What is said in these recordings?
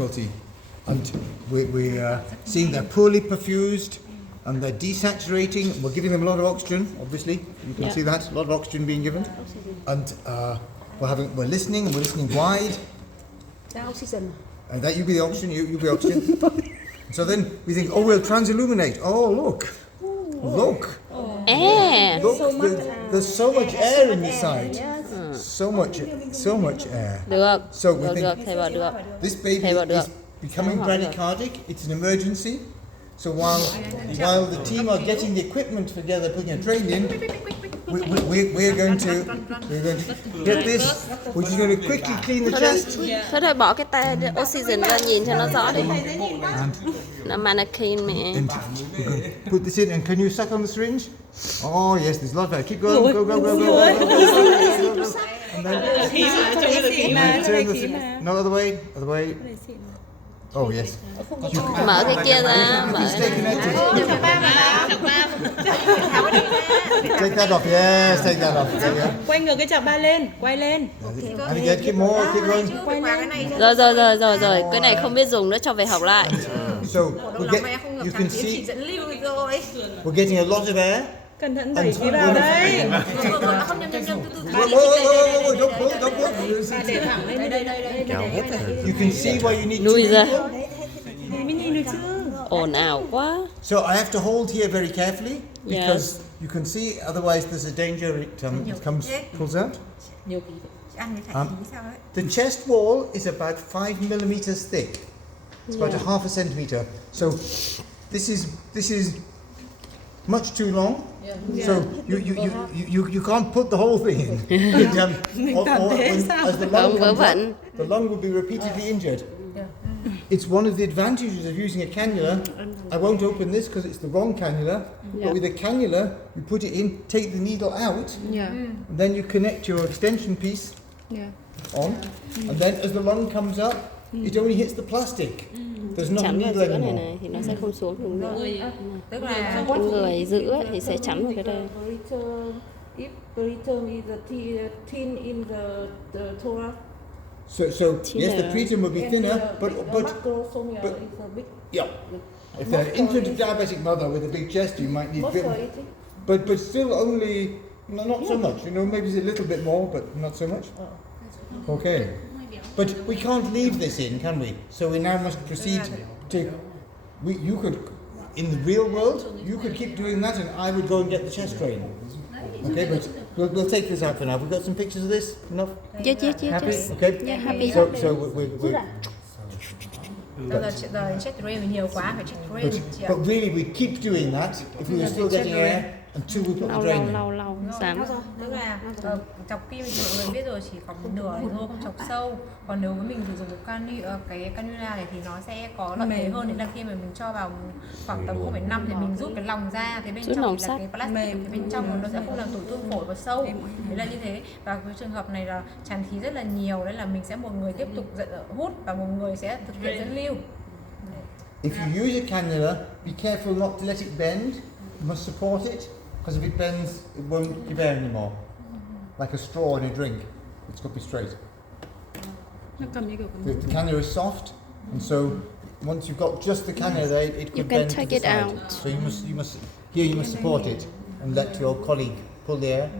difficulty. And we're seeing they're poorly perfused and they're desaturating. We're giving them a lot of oxygen, obviously. You can see that, a lot of oxygen being given. And we're listening, and we're listening wide. Oxygen. And that you be the oxygen, you be oxygen. So then we think, oh, we'll transilluminate. Oh, look. Look. Air. Look, there's so much air in this side. So much air. Được. So we Được, think thầy bảo được. this baby Thầy bảo được. is becoming bradycardic. It's an emergency. So while the team are getting the equipment together, putting a drain in, we're going to get this. We're just going to quickly clean the chest. Thôi bỏ cái tay oxygen ra nhìn cho nó rõ đi. Là mannequin mẹ. And we're going to put this in, and can you suck on the syringe? Oh yes, there's a lot of air. Keep going, go. And then turn the no other way. Oh yes. Mở cái kia ra. Mở. Stay connected. Take that off. Yes, take that off. There we go. Quay ngược cái chảo ba lên, quay lên. And again, keep going. Rồi. Cái này không biết dùng nữa, cho về học lại. So you can see we're getting a lot of air. Cẩn thận đẩy cái vào đây. Don't pull. Để thẳng lên đây. You can see why you need Nuôi ra. Mới nhìn được chứ. Ồn ào quá. So I have to hold here very carefully because you can see, otherwise there's a danger it pulls out. The chest wall is about 5 millimeters thick. It's about a half a centimeter. So this is much too long. So you can't put the whole thing in. As the lung comes up, the lung will be repeatedly injured. It's one of the advantages of using a cannula. I won't open this because it's the wrong cannula. But with a cannula, you put it in, take the needle out, and then you connect your extension piece on, and then as the lung comes up, it only hits the plastic. There's no needle anymore. Này thì nó sẽ không xuống được nữa. Tức là cái người giữ ấy, thì sẽ chắn vào cái đây. If preterm is thin in the thorax. So yes, the preterm will be thinner, but yeah. If they're an infant diabetic mother with a big chest, you might need a bit, but still only not so much. Maybe it's a little bit more, but not so much. Okay. But we can't leave this in, can we? So we now must proceed to. You could, in the real world, you could keep doing that, and I would go and get the chest drain. Okay, but we'll take this out for now. We've got some pictures of this. Enough? Yes. Happy? Okay. Yeah, happy. So we're But really, we keep doing that if we were still getting air until we put the drain in. Lâu sáng. Tức là chọc kim thì mọi người biết rồi, chỉ có một nửa thôi, không chọc sâu. Còn nếu với mình sử dụng cái cannula này thì nó sẽ có lợi thế hơn, đấy là khi mà mình cho vào khoảng tầm 0,5 thì mình rút cái lòng ra, thế bên trong thì là cái plastic, thì bên trong nó sẽ không làm tổn thương phổi và sâu. Đấy là như thế. Và cái trường hợp này là tràn khí rất là nhiều, đấy là mình sẽ một người tiếp tục hút và một người sẽ thực hiện dẫn lưu. If you use a cannula, be careful not to let it bend. You must support it, because if it bends, it won't give air anymore. Like a straw in a drink, it's got to be straight. The cannula is soft, and so once you've got just the cannula there, it could bend to the side. So you must support it and let your colleague pull the air,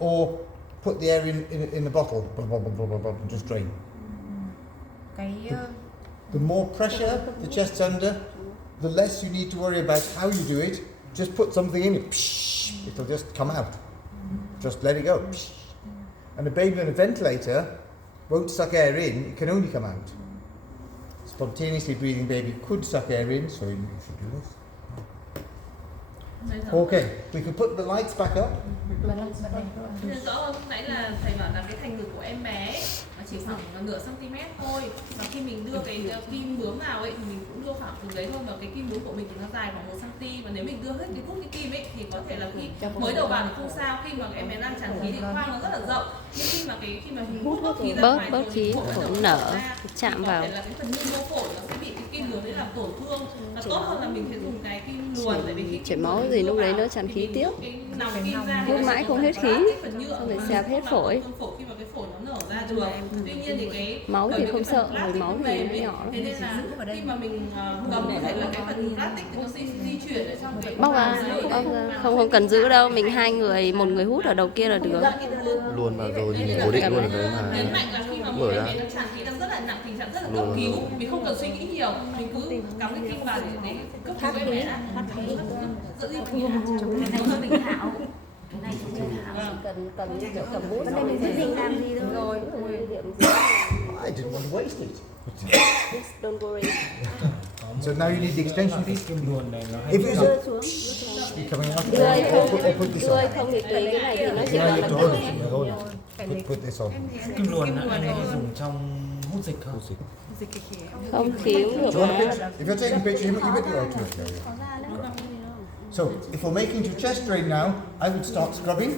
or put the air in a bottle, and just drain. The more pressure the chest's under, the less you need to worry about how you do it. Just put something in it, it'll just come out. Just let it go. And a baby in a ventilator won't suck air in, it can only come out. Spontaneously breathing baby could suck air in, so you should do this. Okay, we can put the lights back up. Rõ không? Nãy là thầy bảo là cái thành ngực của em bé nó chỉ khoảng nửa cm thôi. Và khi mình đưa cái kim bướm vào ấy thì mình cũng đưa khoảng từ đấy thôi, và cái kim bướm của mình thì nó dài khoảng 1 cm. Và nếu mình đưa hết cái hút cái kim ấy thì có thể là khi mới đầu vào thì không sao, khi mà em bé đang tràn khí thì khoang nó rất là rộng. Nhưng khi mà mình hút khí ra ngoài bớt khí cũng nở chạm vào. Là cái phần nhu mô phổi nó sẽ bị cái kim bướm đấy làm tổn thương. Và tốt hơn là mình sẽ dùng cái kim luồn, tại vì khi chảy máu gì lúc đấy nó tràn khí tiếp. Hút mãi không hết khí, xong rồi xẹp hết phổi. Khi mà cái phổi nó nở ra được. Tuy nhiên thì cái máu thì không sợ, plastic vì máu nó thì mềm nó ấy. nhỏ. Thế nên là khi mà mình cầm có thể là cái phần plastic thì nó sẽ di chuyển ở trong cái Bóc ra, không cần giữ đâu, mình hai người, một người hút ở đầu kia là được. Luồn vào rồi thì mình cố định luôn ở đấy mà nhấn mạnh là khi mà mở mình ra. nó tràn khí đang rất là nặng, tình trạng rất là cấp cứu, mình không cần suy nghĩ nhiều, mình cứ cắm cái kim vào để cấp cứu em bé đã dẫn đi bệnh viện. Cái này cho mình thảo. Cái này cho mình thảo. Cần cầm bút. Vấn đề mình sẽ định làm gì thôi. I didn't want to waste it. Don't worry. So now you need the extension piece. If it's Đưa xuống. coming up, Đưa hay không, I'll put this đưa hay on. không thì tùy, cái này thì nó chỉ Yeah, là you là told us. Hold on. Put this on. Kim luồn anh hay dùng trong hút dịch không? không khí cũng được Do you want a mà. picture? If you're taking a picture, you better go to it. So, if we're making to chest drain now, I would start scrubbing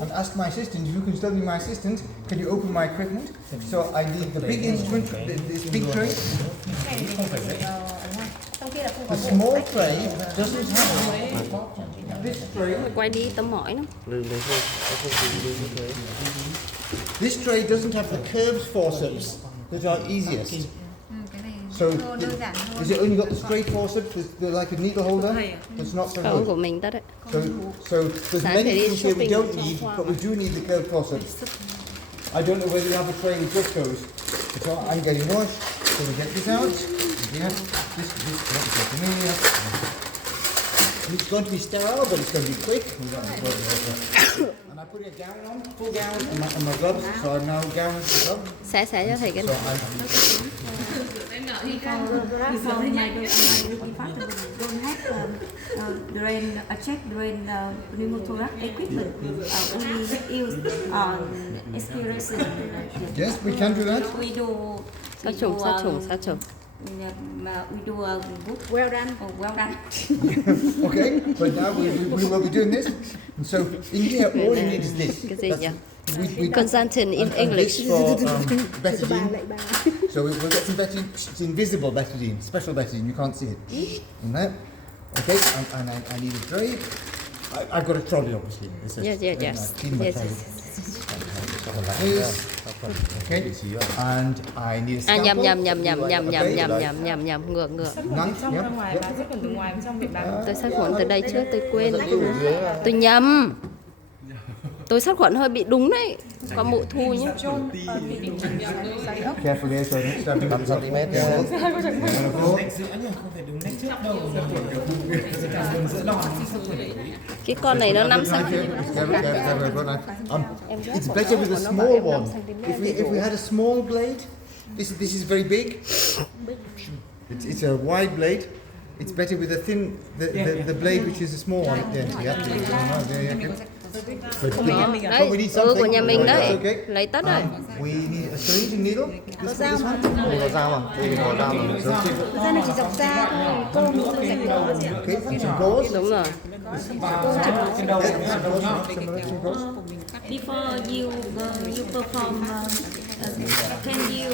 and ask my assistant, you can still be my assistant, can you open my equipment? So I need the big instrument, this big tray. The small tray doesn't have this tray. Quay đi tao mỏi lắm. Lưng đấy thôi, nó không tính lưng như thế. This tray doesn't have the curved forceps that are easiest. Cái này So, đơn giản hơn. is it only got the straight forceps with the, like a needle holder? It's not so Không good. của mình tất đấy. So there's Sáng many phải đi things here we shopping don't trong need, khoa but we do need the curved forceps. I don't know whether you have a tray with just those. So I'm getting washed. So we get this out. Yeah, this and it's going to be sterile, but it's going to be quick. And I'm putting a gown on, full gown, and my gloves. So I'm now gown and gloves. Xé cho thầy cái So này. Don't have drain, check drain pneumothorax equipment. We use exploration. Yes, we can do that. We do. Sát trùng. We do good. Well done. Oh, well done. Okay, but now we will be doing this. And so in here, all you need is this. Cái gì nhỉ? We Consultant in and English. this for betadine. So we'll get some betadine. It's invisible betadine, special betadine. You can't see it. In there. Okay, and I need a tray. I've got a trolley, obviously. This is- Yes. I've cleaned my Yes. trolley. Like this. Okay, and I need a À scalpel. nhầm, ngược. None. Yep. Tôi sát khuẩn từ đây trước, tôi quên. Tôi nhầm. Tôi sát khuẩn hơi bị đúng đấy. Có mụ thu nhé. Careful here, so next time 5 cm Nách giữa nhỉ, không phải đúng nách trước đâu. Cả đường giữa đòn Cái con này nó 5 cm. It's better with a small one. If we had a small blade, this is very big. It's a wide blade. It's better with a thin the blade which is a small one. Yeah. But we Đấy, need của something. nhà mình đấy. Okay. Lấy tất rồi. We need a syringe and needle. This one. Đây có dao mà, đây có dao mà. Ra này chỉ dọc ra thôi. Cơm nữa sẽ có. Okay, and some gauze. Đúng rồi. trên đầu. Before you perform, can you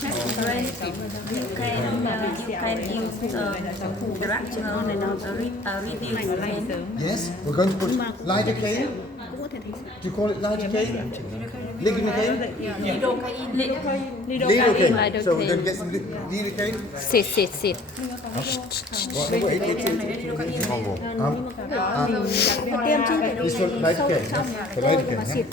check the drain? You can use directional review. Yes, we're going to put lidocaine. Do you call it lidocaine? Lidocaine? Lidocaine. So we're going to get some lidocaine. Xịt. Wait. Ngon bổ. This one, lidocaine. The lidocaine.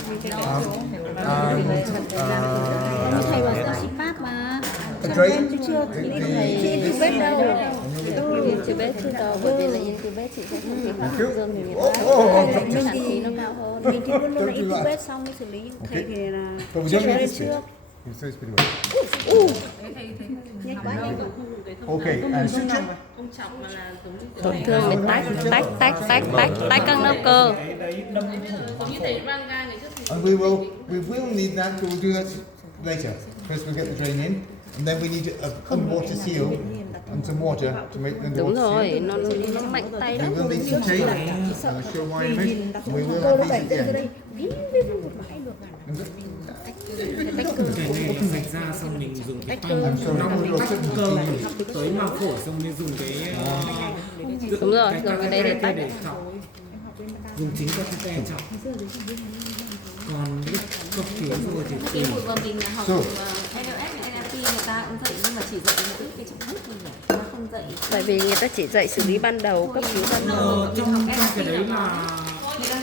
Thầy bảo là Pháp mà. A drain. Intubate đâu. Intubate chứ đâu, bởi vì là intubate chị sẽ không thể phát dương thì Mình sản thì khí nó cao hơn. mình thì luôn luôn là intubate xong mới xử lý. Thầy thì là But we don't need this bit. You say it's pretty well. Okay, and suture. Tổn thương mình tách các lớp cơ. Giống như thầy Ranga ngày trước thì And we will need that, but we'll do that later. First we'll get the drain in, and then we need a water seal and some water to make the Đúng water seal. rồi, nó mạnh tay We lắm. will need some tape. I'll show why in a minute. And we will have these at the end. Cái này dịch ra xong mình dùng cái I'm sorry, nong we'll cắt put cơ the tới màng phổi xong mới dùng cái Đúng rồi, dùng cái đây để tách. dùng chính cho cái chọc. Còn lúc cấp cứu rồi thì Cái buổi mà mình học So. LS, NLP người ta cũng dạy nhưng mà chỉ dạy những cái chữ hút thôi nhỉ, nó không dạy. Bởi vì người ta chỉ dạy xử lý ban đầu, cấp cứu ban đầu. trong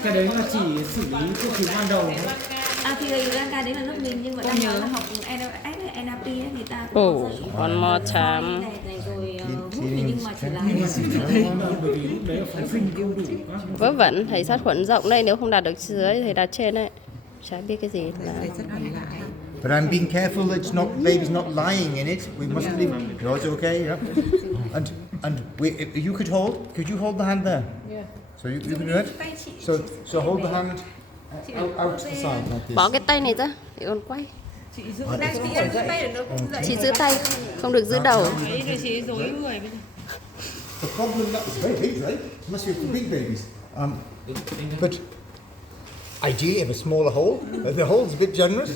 cái đấy là chỉ xử lý cấp cứu ban đầu thôi. Thì cái đấy là lớp mình nhưng mà đang nhớ là học LS, NLP ấy, người ta Ồ, cũng dạy one more time. này rồi hút thì nhưng mà chỉ là Bởi vì lúc đấy là phóng sinh yêu đủ quá. Vớ vẩn, thầy sát khuẩn rộng đây, nếu không đặt được dưới thì đặt trên đấy. Chả biết cái gì là... But I'm being careful that baby's not lying in it. We must leave. No, it's okay. Yeah. And you could you hold the hand there? Yeah. So you can do it. So hold the hand out to the side like this. Bỏ cái tay này ra, để con quay. Chị giữ tay để nó không dậy. Chị giữ tay, không được giữ đầu. Chị dối người bây giờ. The problem that is very big, right? Must be for big babies. But ideally, have a smaller hole. The hole's a bit generous.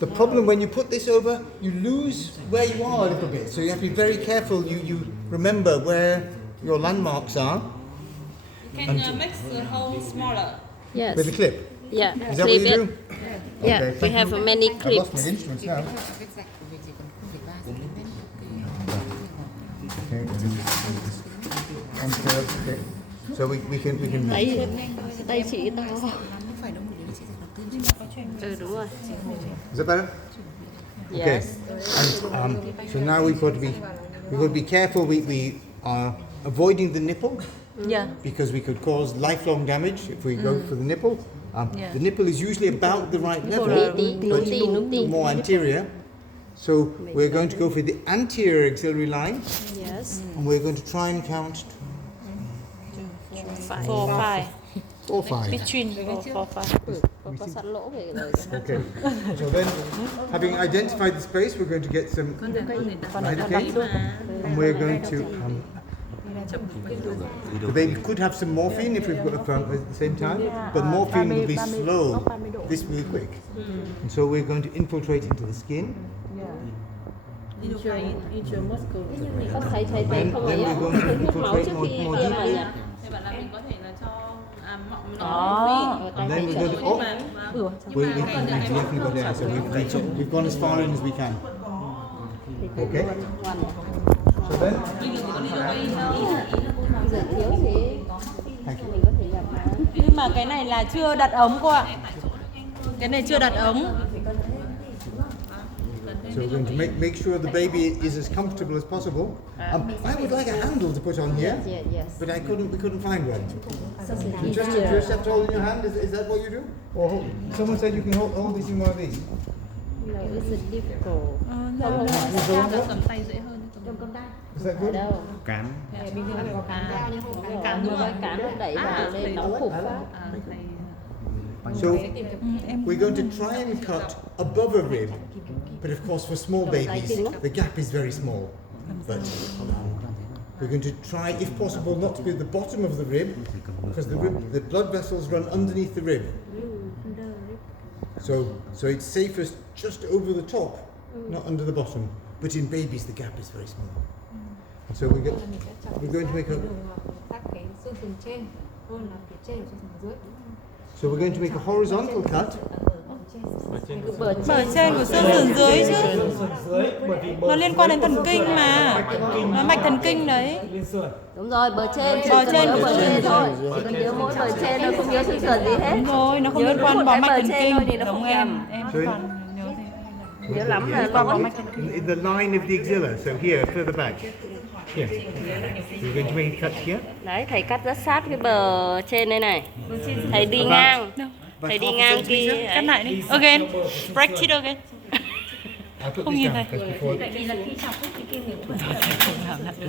The problem when you put this over, you lose where you are a little bit. So you have to be very careful. You remember where your landmarks are. Can make the hole smaller? Yes. With the clip. Yeah. Is that what you do? Yeah, Okay, we thank have you. many I've lost clips. my instruments now. Okay. Okay. So we can. Tay chị to. Đúng rồi. Is that better? Okay. Yes. And so now we've got to be careful. We are avoiding the nipple. Yeah. Because we could cause lifelong damage if we go for the nipple. The nipple is usually about the right level, but more anterior. So we're going to go for the anterior axillary line, Yes. and we're going to try and count 4, 5. 4, 5. Between 4, 5. Có sẵn lỗ về rồi. Okay. So then, having identified the space, we're going to get some lidocaine, and we're going to. The baby could have some morphine if we've got a pump at the same time, but morphine will be slow. This will be quick. And so we're going to infiltrate into the skin. Thầy Then không we're going to infiltrate more deeply. Thế bạn là mình có thể là cho mọng And then we're going to, we definitely got there, so we've gone as far in as we can. Okay? So then, thank you. Nhưng mà cái này là chưa đặt ống cô ạ. Cái này chưa đặt ống. So we're going to make sure the baby is as comfortable as possible. I would like a handle to put on here, but we couldn't find one. You just have to hold in your hand. Is that what you do? Or someone said you can hold this in one of these. No, it's difficult. cầm tay dễ hơn. Is that good? Cán. Cán đúng rồi. Cán đẩy vào lên đóng cục phát. So we're going to try and cut above a rib, but of course for small babies the gap is very small. But we're going to try, if possible, not to be at the bottom of the rib, because the blood vessels run underneath the rib. So it's safest just over the top, not under the bottom. But in babies the gap is very small. So we're going to make a. So we're going to make a horizontal cut. Bờ trên của xương sườn dưới chứ. Nó liên quan đến thần kinh mà. Nó mạch thần kinh đấy. Đúng rồi, bờ trên. Bờ trên của bờ xương trên sườn thôi. Chỉ cần nhớ mỗi bờ trên thôi, không nhớ xương sườn gì hết. Đúng rồi, nó không liên quan vào mạch thần kinh. Đúng em So còn nhớ thế. Nhớ lắm là Vào có mạch thần kinh. in the line of the axilla, so here, further back. Here. We're going to make a cut here. Đấy, thầy cắt rất sát cái bờ trên đây này. Thầy đi ngang. Thầy đi ngang kia. Cắt lại đi. Again. Practice again. Không nhìn thầy. We're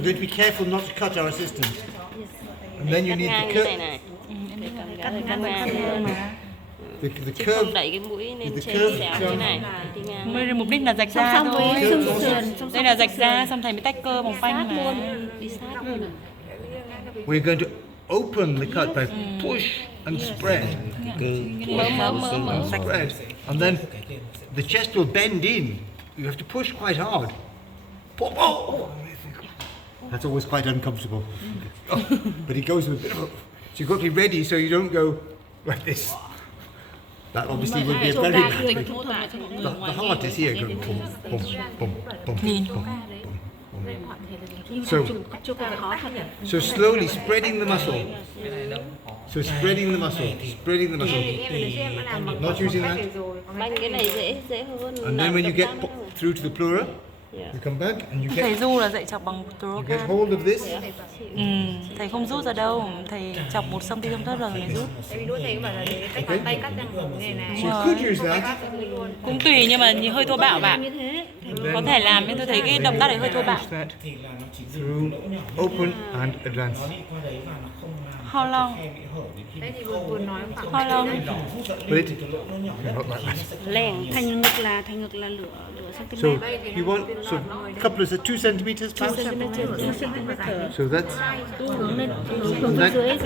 going to be careful not to cut our assistant. And then you Cắt need ngang the như curve. này này. Cắt ngang. The Chứ curve. không đẩy cái mũi lên trên xéo như này. Đi ngang. Mục đích là rạch da thôi. Đây là rạch da, xong thầy mới tách cơ bằng phanh mà. Đi sát luôn. We're going to open the cut by push and spread. Mở. Spread. And then the chest will bend in. You have to push quite hard. That's always quite uncomfortable. But it goes with a bit of a, so you've got to be ready so you don't go like this. That obviously will be a very bad thing. The heart is here going boom, boom, boom, boom, boom, boom, boom. So slowly spreading the muscle. So spreading the muscle, spreading the muscle. Not using that. Banh cái này dễ hơn. And then when you get through to the pleura, you come back and you Thầy get, Du là dạy chọc bằng you get Trocan. hold of this. Thầy không rút ra đâu, thầy chọc 1 cm trong thớt rồi mới rút. Tại vì đôi thầy cũng bảo là để cách bàn tay cắt ra một cái này So you could use that. Cũng tùy nhưng mà hơi thô bạo bạn. Có thể làm nhưng tôi thấy cái động tác đấy hơi thô bạo. Push that through, open and advance. How long? Đấy thì vừa nói khoảng How long? But it, not like that. Lèn thành ngực là lửa So cm. you want, so couplers are 2 centimeters perhaps? So that's,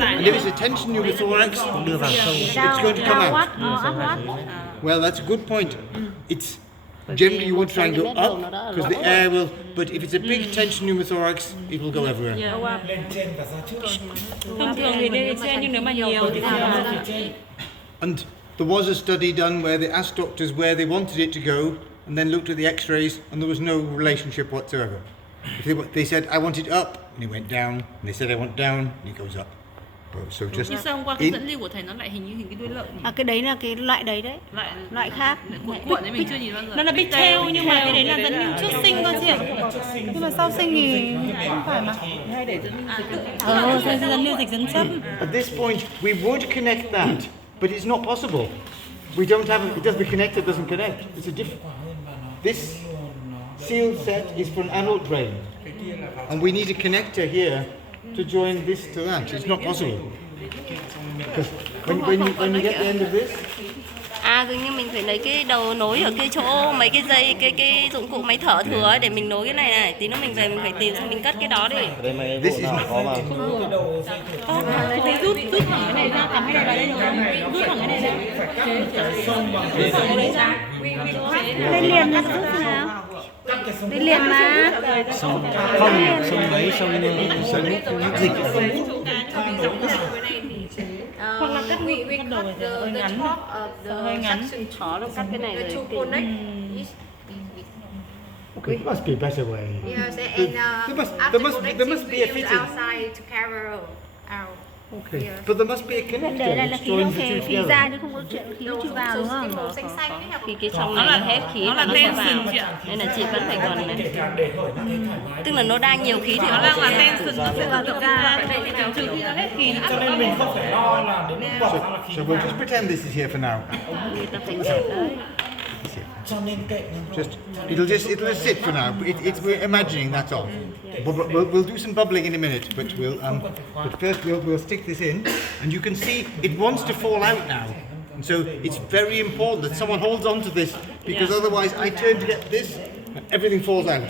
and if it's a tension pneumothorax, it's going to come out. Well, that's a good point. It's generally you want to try and go up because the air will, but if it's a big tension pneumothorax, it will go everywhere. Thông thường thì lên trên nhưng nếu mà nhiều thì And there was a study done where they asked doctors where they wanted it to go and then looked at the x-rays and there was no relationship whatsoever. If they said, I want it up, and it went down, and they said, I want down, and it goes up. So just Nhưng sao hôm qua cái dẫn lưu của thầy nó lại hình cái đuôi lợn nhỉ? Cái đấy là cái loại đấy đấy. Loại khác. Cuộn đấy mình chưa nhìn bao giờ. nó là big tail nhưng mà cái đấy là dẫn lưu trước sinh con chị ạ. Nhưng mà sau sinh thì không phải mà. Dẫn lưu dịch dẫn chấp. at this point, we would connect that, but it's not possible. We don't have, it doesn't connect, it doesn't connect. It's a different, this seal set is for an adult brain. And we need a connector here to join this to that. It's not possible. Because when you get the end of this, Dường như mình phải lấy cái đầu nối ở cái chỗ mấy cái dây, cái dụng cụ máy thở thừa ấy để mình nối cái này. Tí nữa mình về mình phải tìm xong mình cất cái đó đi. Đây mà This bộ is nào not- có mà. Thầy rút thẳng cái này ra, cầm cái này vào đây được không? Rút thẳng cái này ra. Rút thẳng cái đấy ra. Lên liền là rút nào. Lên liền mà. Xong đấy, xong dịch. hoặc là cắt we cut the top of hơi ngắn. the suction Khó là cắt cái này the rồi. two connect. okay, there must be a better way. Yes, and There must- after there must be a connecting, we use fitting. outside to cover out. Okay, Yeah. but there must be a connector Để là which khí nó joins the two khí ra together. chứ không có chuyện khí nó chui vào đúng không? Màu xanh xanh ấy, Khi cái trong này nó hết khí nó là nó sẽ tension vào. chị ạ. Nên là chị vẫn phải còn này. Tức là nó đang nhiều khí thì Nó nó đang là sẽ tension, nó sẽ là thực ra cái này thì trừ khi nó hết khí nó áp Cho nên mình không phải lo là đến lúc bỏ ra là khí So we'll just pretend this is here for now. người ta phải dẹp đấy. cho nên kệ nó. It'll just sit for now. We're imagining that's all. We'll do some bubbling in a minute, but but first we'll stick this in, and you can see it wants to fall out now. And so it's very important that someone holds on to this because otherwise I turn to get this, and everything falls out.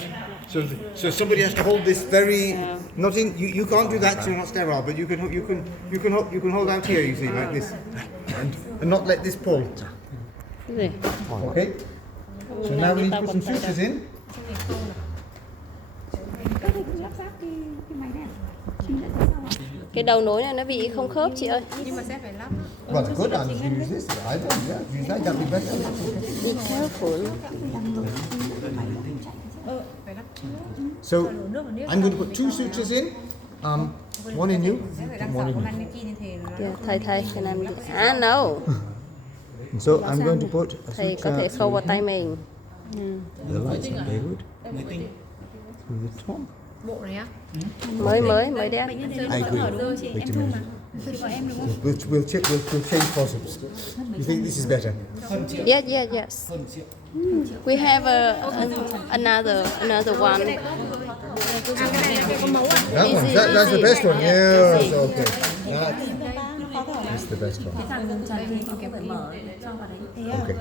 So somebody has to hold this very. Not in. You can't do that. So you're not sterile, but you can hold out here. You see, like this, and not let this pull. Cái gì? Okay. So now we need to put some sutures in. Cái đầu nối này nó bị không khớp chị ơi. nhưng mà sẽ phải lắp. Well, the good answer is this. I don't. Yeah, use that. That'd be better. Be careful. So I'm going to put 2 sutures in. One in you, Phải đằng one sau in của you. mannequin thì nó Kìa, thầy cái này mình... no. And so I'm going to put a Thầy có thể suture khâu vào tay mình. the lights up there, good. Through the top. bộ này á. Mới đét. I agree. Wait a minute. We'll change possibles. You think this is better? Yes. We have another one. That one. Easy, That's the easy. best one. Yeah, Yes. easy. Okay. That's the best one. Okay.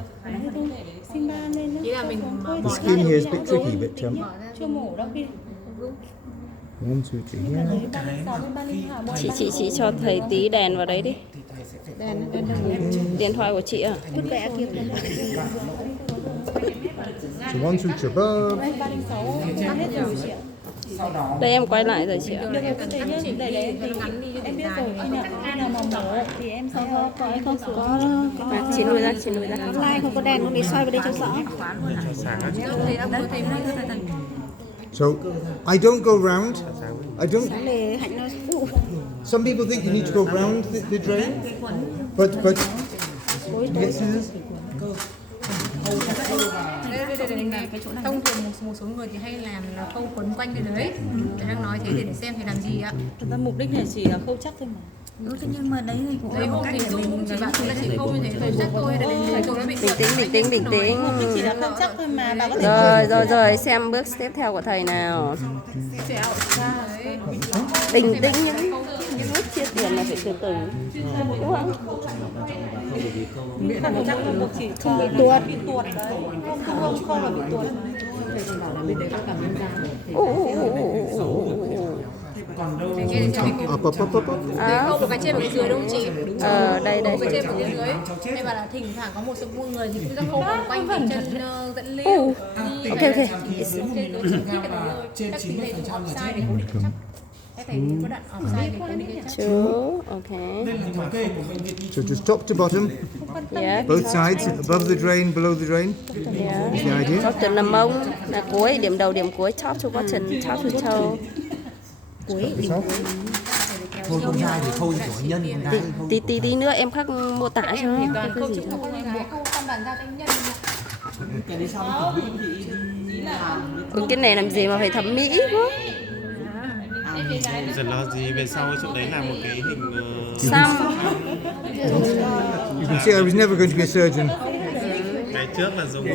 Ý là mình The skin here is a bit tricky, but one suture here. Chị cho thầy tí đèn vào đấy đi. Điện thoại của chị à? So one suture above. Đây em quay lại rồi chị ạ. Được em cần cắt chỉ để đi cho nó ngắn đi cho em để biết dài. rồi, khi nào mà mổ thì em sẽ có em không À, chị lùi ra, chị lùi ra. online không có đèn không để xoay vào đây cho rõ. Khóa luôn à? Tôi thấy ông tôi thấy đây rất là So I don't go round. I don't. Để hạnh nó Some people think you need to go round the drain, but you get scissors. thông thường một số người thì hay làm là khâu quấn quanh cái đấy. Tôi đang nói thế để xem thì làm gì ạ? thật ra mục đích này chỉ là khâu chắc thôi mà. Thế nhưng mà đấy thì cũng Đấy hôm thì Dung cũng chỉ bảo là chỉ khâu như thế thôi chắc thôi để đến chỗ nó bị Bình tĩnh. Chỉ là khâu chắc thôi mà bà có thể Rồi, xem bước tiếp theo của thầy nào. Bình tĩnh, những bước chia tiền là phải từ từ. Đúng không? không chắc là chỉ không bị tuột đấy. Không là bị tuột. Up. khâu một cái trên một cái dưới đúng không chị? Đây. Một cái trên một cái dưới. Hay bảo là thỉnh thoảng có một số người thì cũng sẽ khâu vòng quanh cái chân dẫn lưu. Ok. Trên 90% là để cố định chắc. Cái thầy có đoạn offside để cố định chắc. Chú, ok. Đây là thống kê của bệnh viện y So just top to bottom, Yeah. both sides, above the drain, below the drain. Yeah. Is the idea? Bottom là mông, là cuối, điểm đầu, điểm cuối, top to bottom, top to toe. thôi con trai thì thôi của nhân con gái thì không. Tí nữa em khắc mô tả cho. Toàn khâu chữ không con gái khâu căn bản ra cho nhân. Cái đấy xong thì Ủa, cái này làm gì mà phải thẩm mỹ quá. Giờ lo gì về sau chỗ đấy là một cái hình Xăm. You can see I was never going to be a surgeon. cái trước là dùng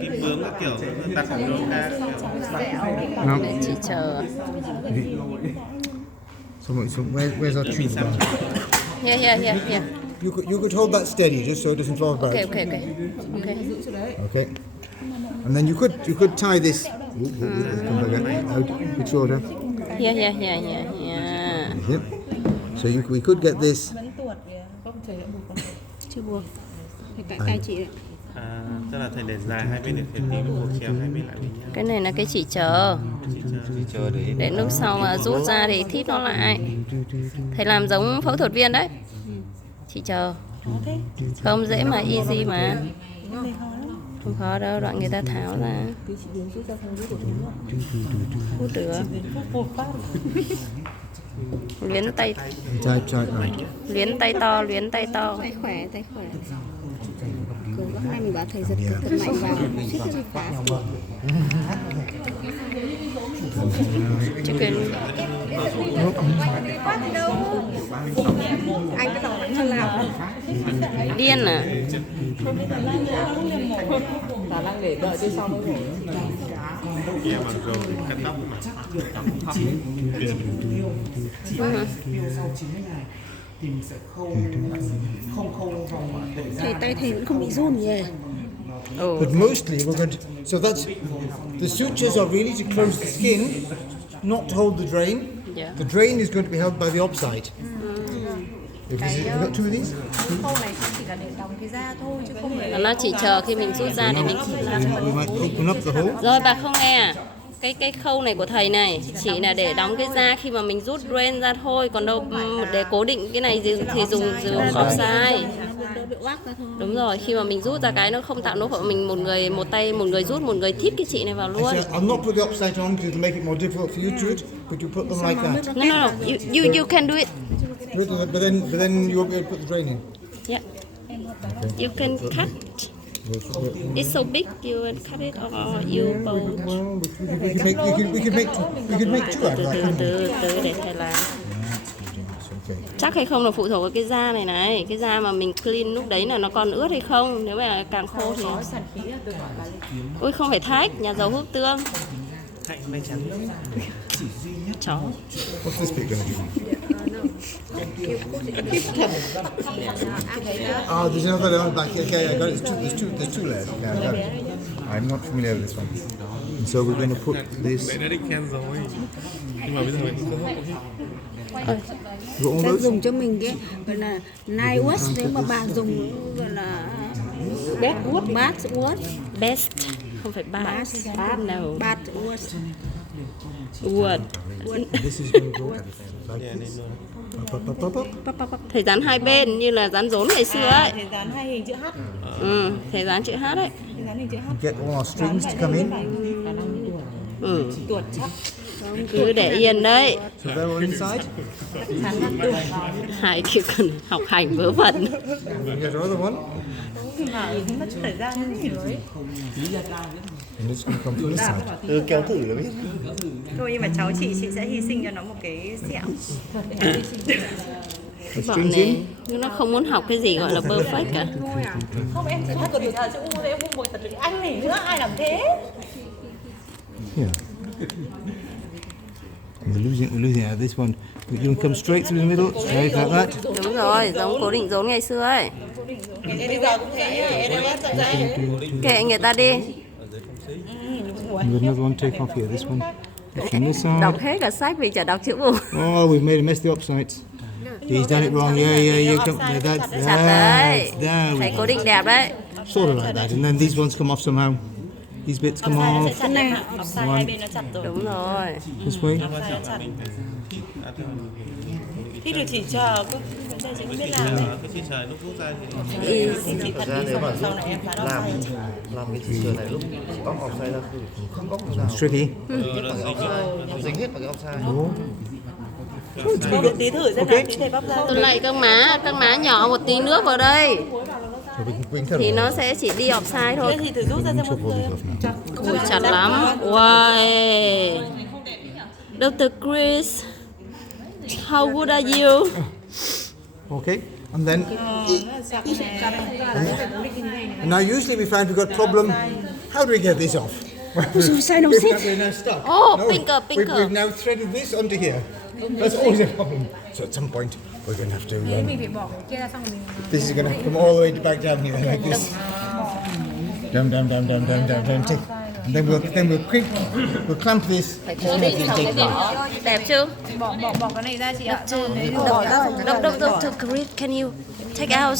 kim bướm các kiểu đặt ở đâu khác. No. Để chị chờ. So where's our tube? Here. You could hold that steady just so it doesn't fall about. Okay. Okay. And then you could tie this. Come back out. Bit shorter. Yeah. Yep. So we could get this. vẫn tuột kìa. Không thể chưa buộc. Thì tại chị ạ. Tức là thầy để dài hai bên để thầy tí buộc chéo hai bên lại với nhau. Cái này là cái chỉ chờ. Chỉ chờ Để lúc sau mà rút ra thì thít nó lại. Thầy làm giống phẫu thuật viên đấy. Chỉ chờ. Không dễ mà easy mà. Không khó đâu, đoạn người ta tháo ra. Hút được. Luyến tay. Tight. Luyến tay to. Tay khỏe. Cường có hai mình bảo thầy giật thật mạnh vào. Xích cho phá. Chứ cần Anh cái đầu đánh hơn nào. điên à. Khả năng để đợi trên sau mới mổ. kia mà rồi cắt tóc mà. sau 90 ngày thì mình sẽ không vòng để ra. Thầy tay thầy vẫn không bị run nhỉ. But mostly we're going to. So that's the sutures are really to close the skin, not to hold the drain. Yeah. The drain is going to be held by the opside. Because you've got two of these. Khâu này chỉ là để đóng cái da thôi chứ không phải Nó chỉ chờ khi mình rút ra để mình. We might open up the hole. Rồi bà không nghe à? Cái khâu này của thầy này chỉ là để đóng cái da khi mà mình rút drain ra thôi, còn đâu để cố định cái này thì dùng offside. Đúng rồi, khi mà mình rút ra cái nó không tạo lỗ hổng, mình một người rút, một người thít cái chị này vào luôn. I'll not put the opside on because it'll make it more difficult for you to do it. But you put them like that. No. You can do it. But then you won't be able to put the drain in. Yeah. You can cut. It's so big. You can cut it or you both. Well, we could make two out of that. Từ để thầy làm. Okay. Chắc hay không là phụ thuộc vào cái da này, cái da mà mình clean lúc đấy là nó còn ướt hay không. Nếu mà càng khô thì ôi không phải thách, nhà giàu hút tương. Chó. What's this bit going to do? Oh, there's another one back here. Okay, I got it. There's two layers. Okay, I got it. I'm not familiar with this one. And so we're going to put this. Mẹ đã định khen rồi. Nhưng mà bây giờ mình Got all Ta those? dùng cho mình cái gọi là night wash, nếu mà bà dùng gọi là best wash. Best. không phải bát. No. Bát Uột. This is going to go like Yeah, this. nên luôn. Up, up, up. Thầy dán hai bên như là dán rốn ngày xưa ấy. Thầy dán hai hình chữ H. Thầy dán chữ H ấy. Thầy dán hình chữ H. Get all our strings to come in. Tuột chắc. Cứ để yên đấy. So they're all inside. Hai thì còn học hành vớ vẩn. Get another one. Mất thời gian nhiều ấy. And it's going to come from this side. Kéo thử là biết. Thôi nhưng mà cháu chị sẽ hy sinh cho nó một cái sẹo. The Bọn strings này in. nó không muốn học cái gì gọi là perfect cả. Không em không cần phải chờ chữ U em không muốn tập chữ Anh này nữa ai làm thế? Yeah. We're losing out. This one. You can come straight through the middle, straight like that. Đúng rồi, giống cố định rốn ngày xưa ấy. Bây giờ cũng thế nhá, em bắt chậm rãi. Kệ người ta đi. And another one take off here. This one. From this side. Đọc hết cả sách vì chả đọc chữ U. Oh, we've made a mess the opsides. He's done it wrong. Yeah. Come. Chặt đấy. There we Thấy go. cố định đẹp đấy. Sort of like that. And then these ones come off somehow. These bits come off. Chặt này, offside hai bên nó chặt rồi. Đúng rồi. This way. Thì được chỉ chờ cơ. Bây giờ chị không biết làm đấy. Cái chỉ trời lúc rút ra thì Chị thật đi xong sau này em phá offside. Làm cái chỉ sườn này lúc góc offside ra không góc nào It's tricky. dính hết vào cái offside. Tí thử xem nào, tí thầy bóc ra. Tôi lại các má nhỏ một tí nước vào đây. So we can Thì nó sẽ chỉ đi offside thôi. Thì thử rút ra xem một hold it off now. Ui chặt lắm. Wow. Dr. Chris, how good are you? Okay. And then. And now usually we find we've got a problem. How do we get this off? We're now stuck. Oh, pinker. We've now threaded this onto here. That's always a problem. So at some point we're going to have to. Mình phải bỏ cái kia ra xong rồi mình This is going to come all the way back down here like this. Down. And then we'll clamp this. Phải cố định xong cái gì. Đẹp chưa? bỏ cái này ra chị ạ. Dr. Chris, can you take out